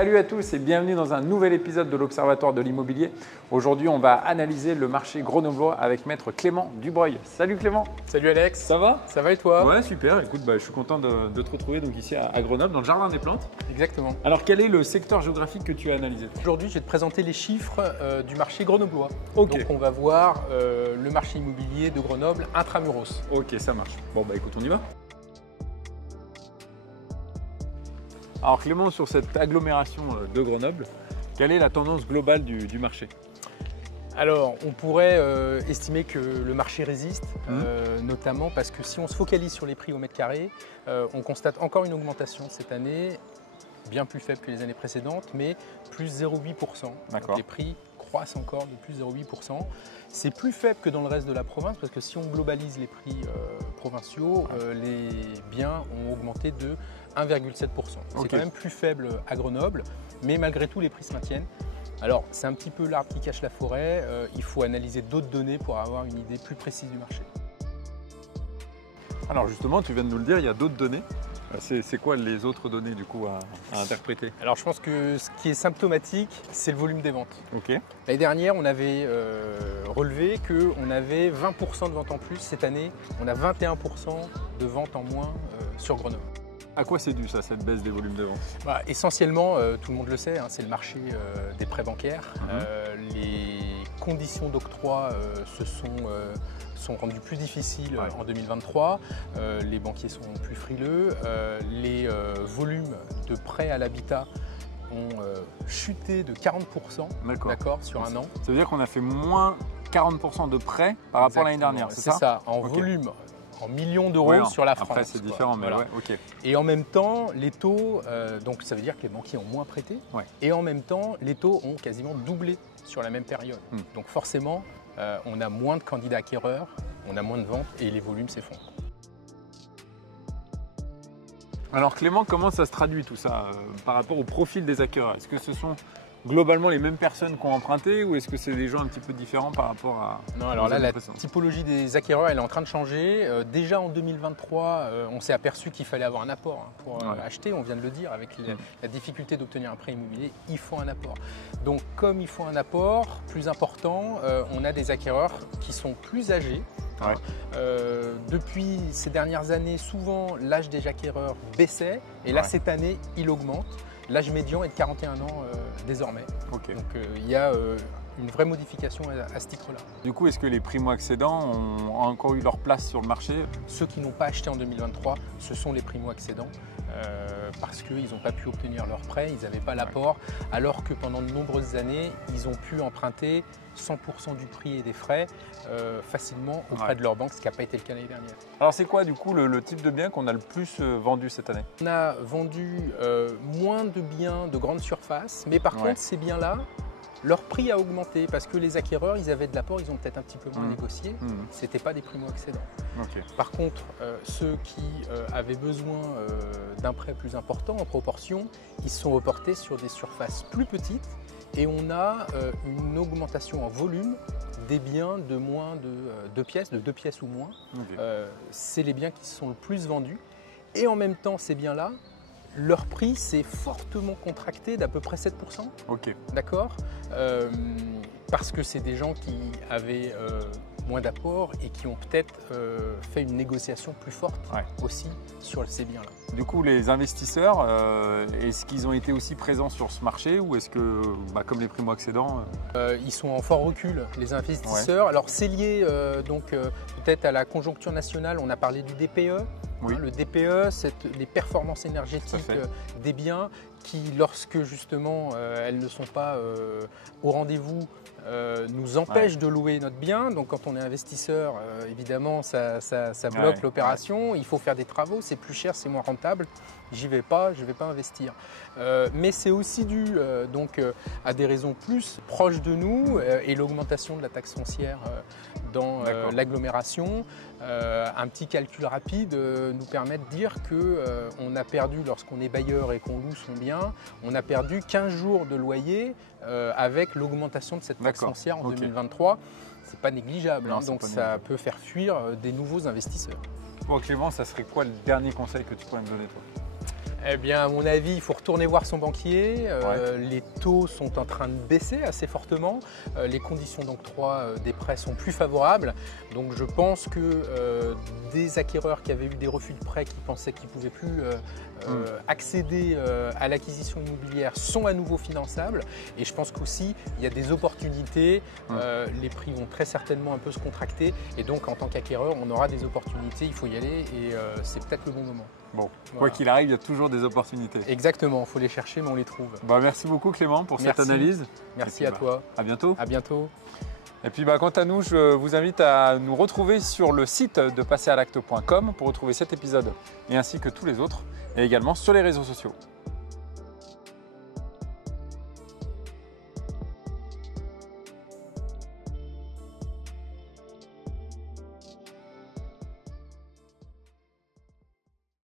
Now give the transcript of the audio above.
Salut à tous et bienvenue dans un nouvel épisode de l'Observatoire de l'immobilier. Aujourd'hui, on va analyser le marché grenoblois avec maître Clément Dubreuil. Salut Clément. Salut Alex. Ça va? Ça va et toi? Ouais, super. Écoute, je suis content de te retrouver donc ici à Grenoble, dans le Jardin des Plantes. Exactement. Alors, quel est le secteur géographique que tu as analysé? Aujourd'hui, je vais te présenter les chiffres du marché grenoblois. Ok. Donc, on va voir le marché immobilier de Grenoble intramuros. Ok, ça marche. Bon, écoute, on y va. Alors Clément, sur cette agglomération de Grenoble, quelle est la tendance globale du marché? Alors, on pourrait estimer que le marché résiste, notamment parce que si on se focalise sur les prix au mètre carré, on constate encore une augmentation cette année, bien plus faible que les années précédentes, mais plus 0,8%. Donc, les prix croissent encore de plus 0,8%. C'est plus faible que dans le reste de la province parce que si on globalise les prix provinciaux, les biens ont augmenté de 1,7%. C'est quand même plus faible à Grenoble, mais malgré tout, les prix se maintiennent. Alors, c'est un petit peu l'arbre qui cache la forêt. Il faut analyser d'autres données pour avoir une idée plus précise du marché. Alors justement, tu viens de nous le dire, il y a d'autres données. C'est quoi les autres données du coup à interpréter? Alors, je pense que ce qui est symptomatique, c'est le volume des ventes. Ok. L'année dernière, on avait relevé qu'on avait 20% de ventes en plus. Cette année, on a 21% de ventes en moins sur Grenoble. À quoi c'est dû ça, cette baisse des volumes de vente? Essentiellement, tout le monde le sait, c'est le marché des prêts bancaires. Les conditions d'octroi sont rendues plus difficiles en 2023. Les banquiers sont plus frileux. Les volumes de prêts à l'habitat ont chuté de 40% sur un an. Ça veut dire qu'on a fait moins 40% de prêts par rapport à l'année dernière, c'est ça? C'est ça, en volume. En millions d'euros sur la France. Après, c'est différent, mais voilà. Et en même temps, les taux, donc ça veut dire que les banquiers ont moins prêté, et en même temps, les taux ont quasiment doublé sur la même période. Donc forcément, on a moins de candidats acquéreurs, on a moins de ventes et les volumes s'effondrent. Alors Clément, comment ça se traduit tout ça par rapport au profil des acquéreurs? Est-ce que ce sont globalement les mêmes personnes qui ont emprunté ou est-ce que c'est des gens un petit peu différents par rapport à… Non, alors là, la typologie des acquéreurs, elle est en train de changer. Déjà en 2023, on s'est aperçu qu'il fallait avoir un apport pour acheter, on vient de le dire, avec la difficulté d'obtenir un prêt immobilier, il faut un apport. Donc comme il faut un apport plus important, on a des acquéreurs qui sont plus âgés. Depuis ces dernières années, souvent l'âge des acquéreurs baissait et là cette année, il augmente. L'âge médian est de 41 ans désormais. Donc il y a une vraie modification à ce titre-là. Du coup, est-ce que les primo-accédants ont encore eu leur place sur le marché? Ceux qui n'ont pas acheté en 2023, ce sont les primo-accédants parce qu'ils n'ont pas pu obtenir leur prêt, ils n'avaient pas l'apport, alors que pendant de nombreuses années, ils ont pu emprunter 100% du prix et des frais facilement auprès de leur banque, ce qui n'a pas été le cas l'année dernière. Alors c'est quoi du coup le type de bien qu'on a le plus vendu cette année? On a vendu moins de biens de grande surface, mais par contre ces biens-là, leur prix a augmenté parce que les acquéreurs, ils avaient de l'apport, ils ont peut-être un petit peu moins négocié. Ce n'étaient pas des primo-accédants. Par contre, ceux qui avaient besoin d'un prêt plus important en proportion, ils se sont reportés sur des surfaces plus petites et on a une augmentation en volume des biens de moins de 2 pièces, de 2 pièces ou moins. C'est les biens qui sont le plus vendus. Et en même temps, ces biens-là, leur prix s'est fortement contracté d'à peu près 7%. D'accord, parce que c'est des gens qui avaient moins d'apport et qui ont peut-être fait une négociation plus forte aussi sur ces biens-là. Du coup, les investisseurs, est-ce qu'ils ont été aussi présents sur ce marché ou est-ce que, comme les primo-accédants… Ils sont en fort recul, les investisseurs. Alors c'est lié peut-être à la conjoncture nationale, on a parlé du DPE. Le DPE, c'est les performances énergétiques des biens qui, lorsque justement elles ne sont pas au rendez-vous, nous empêchent de louer notre bien. Donc quand on est investisseur, évidemment, ça bloque l'opération. Il faut faire des travaux, c'est plus cher, c'est moins rentable. J'y vais pas, je ne vais pas investir. Mais c'est aussi dû à des raisons plus proches de nous et l'augmentation de la taxe foncière dans l'agglomération. Un petit calcul rapide nous permet de dire qu'on a perdu, lorsqu'on est bailleur et qu'on loue son bien, on a perdu 15 jours de loyer avec l'augmentation de cette taxe foncière en 2023. Ce n'est pas négligeable, donc ça peut faire fuir des nouveaux investisseurs. Bon Clément, ça serait quoi le dernier conseil que tu pourrais me donner toi? Eh bien, à mon avis, il faut retourner voir son banquier. Les taux sont en train de baisser assez fortement. Les conditions d'octroi des prêts sont plus favorables. Donc, je pense que des acquéreurs qui avaient eu des refus de prêts, qui pensaient qu'ils ne pouvaient plus accéder à l'acquisition immobilière, sont à nouveau finançables. Et je pense qu'aussi, il y a des opportunités. Les prix vont très certainement un peu se contracter. Et donc, en tant qu'acquéreur, on aura des opportunités. Il faut y aller et c'est peut-être le bon moment. Bon, quoi qu'il arrive, il y a toujours des opportunités. Exactement, il faut les chercher, mais on les trouve. Merci beaucoup Clément pour cette analyse. Merci à toi. À bientôt. À bientôt. Et puis quant à nous, je vous invite à nous retrouver sur le site de passeralacte.com pour retrouver cet épisode et ainsi que tous les autres, et également sur les réseaux sociaux.